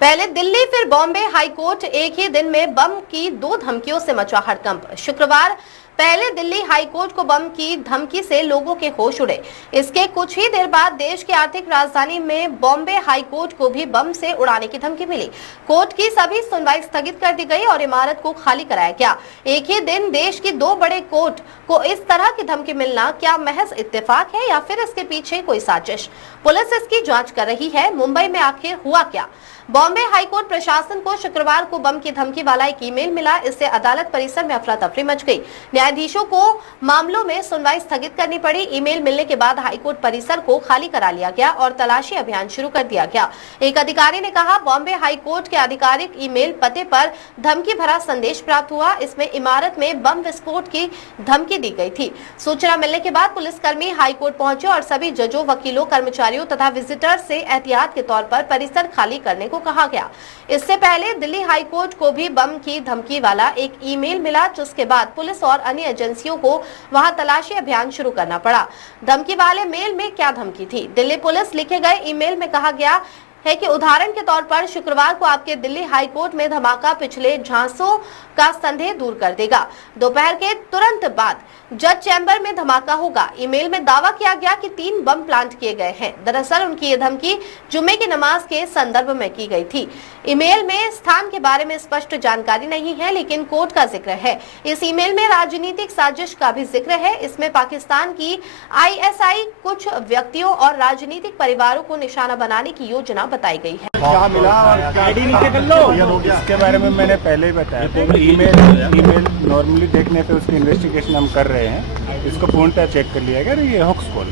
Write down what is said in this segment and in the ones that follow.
पहले दिल्ली फिर बॉम्बे हाईकोर्ट, एक ही दिन में बम की दो धमकियों से मचा हड़कंप। शुक्रवार पहले दिल्ली हाईकोर्ट को बम की धमकी से लोगों के होश उड़े। इसके कुछ ही देर बाद देश की आर्थिक राजधानी में बॉम्बे हाईकोर्ट को भी बम से उड़ाने की धमकी मिली। कोर्ट की सभी सुनवाई स्थगित कर दी गई और इमारत को खाली कराया गया। एक ही दिन देश की दो बड़े कोर्ट को इस तरह की धमकी मिलना क्या महज इत्तेफाक है या फिर इसके पीछे कोई साजिश? पुलिस इसकी जांच कर रही है। मुंबई में आखिर हुआ क्या? बॉम्बे हाईकोर्ट प्रशासन को शुक्रवार को बम की धमकी वाला एक ईमेल मिला। इससे अदालत परिसर में अफरा तफरी मच गई। न्यायाधीशों को मामलों में सुनवाई स्थगित करनी पड़ी। ईमेल मिलने के बाद हाईकोर्ट परिसर को खाली करा लिया गया और तलाशी अभियान शुरू कर दिया गया। एक अधिकारी ने कहा, बॉम्बे हाईकोर्ट के आधिकारिक ईमेल पते पर धमकी भरा संदेश प्राप्त हुआ। इसमें इमारत में बम विस्फोट की धमकी दी गई थी। सूचना मिलने के बाद पुलिसकर्मी हाईकोर्ट पहुंचे और सभी जजों, वकीलों, कर्मचारियों तथा विजिटर्स से एहतियात के तौर पर परिसर खाली करने को कहा गया। इससे पहले दिल्ली हाईकोर्ट को भी बम की धमकी वाला एक ईमेल मिला, जिसके बाद पुलिस और अन्य एजेंसियों को वहां तलाशी अभियान शुरू करना पड़ा। धमकी वाले मेल में क्या धमकी थी? दिल्ली पुलिस लिखे गए ईमेल में कहा गया है कि उदाहरण के तौर पर शुक्रवार को आपके दिल्ली हाईकोर्ट में धमाका पिछले झांसों का संदेह दूर कर देगा। दोपहर के तुरंत बाद जज चैम्बर में धमाका होगा। ईमेल में दावा किया गया कि 3 बम प्लांट किए गए हैं। दरअसल उनकी ये धमकी जुम्मे की नमाज के संदर्भ में की गई थी। ईमेल में स्थान के बारे में स्पष्ट जानकारी नहीं है, लेकिन कोर्ट का जिक्र है। इस ईमेल में राजनीतिक साजिश का भी जिक्र है। इसमें पाकिस्तान की आईएसआई, कुछ व्यक्तियों और राजनीतिक परिवारों को निशाना बनाने की योजना बताई गई है। क्या मिला और इसके बारे में मैंने पहले ही बताया था। ईमेल नॉर्मली देखने पे उसकी इन्वेस्टिगेशन हम कर रहे हैं। इसको पूर्णतः चेक कर लिया गया। ये हॉक्स कॉल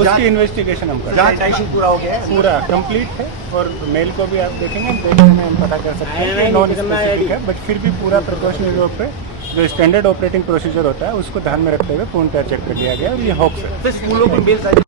उसकी इन्वेस्टिगेशन हम कर रहे हैं। पूरा कंप्लीट है और मेल को भी आप देखेंगे, देखने में हम पता कर सकते हैं नॉन स्पेसिफिक है, बट फिर भी पूरा प्रिकॉशनरी रूप पे जो स्टैंडर्ड ऑपरेटिंग प्रोसीजर होता है उसको ध्यान में रखते हुए पूर्णतः चेक कर लिया गया और ये हॉक्स है।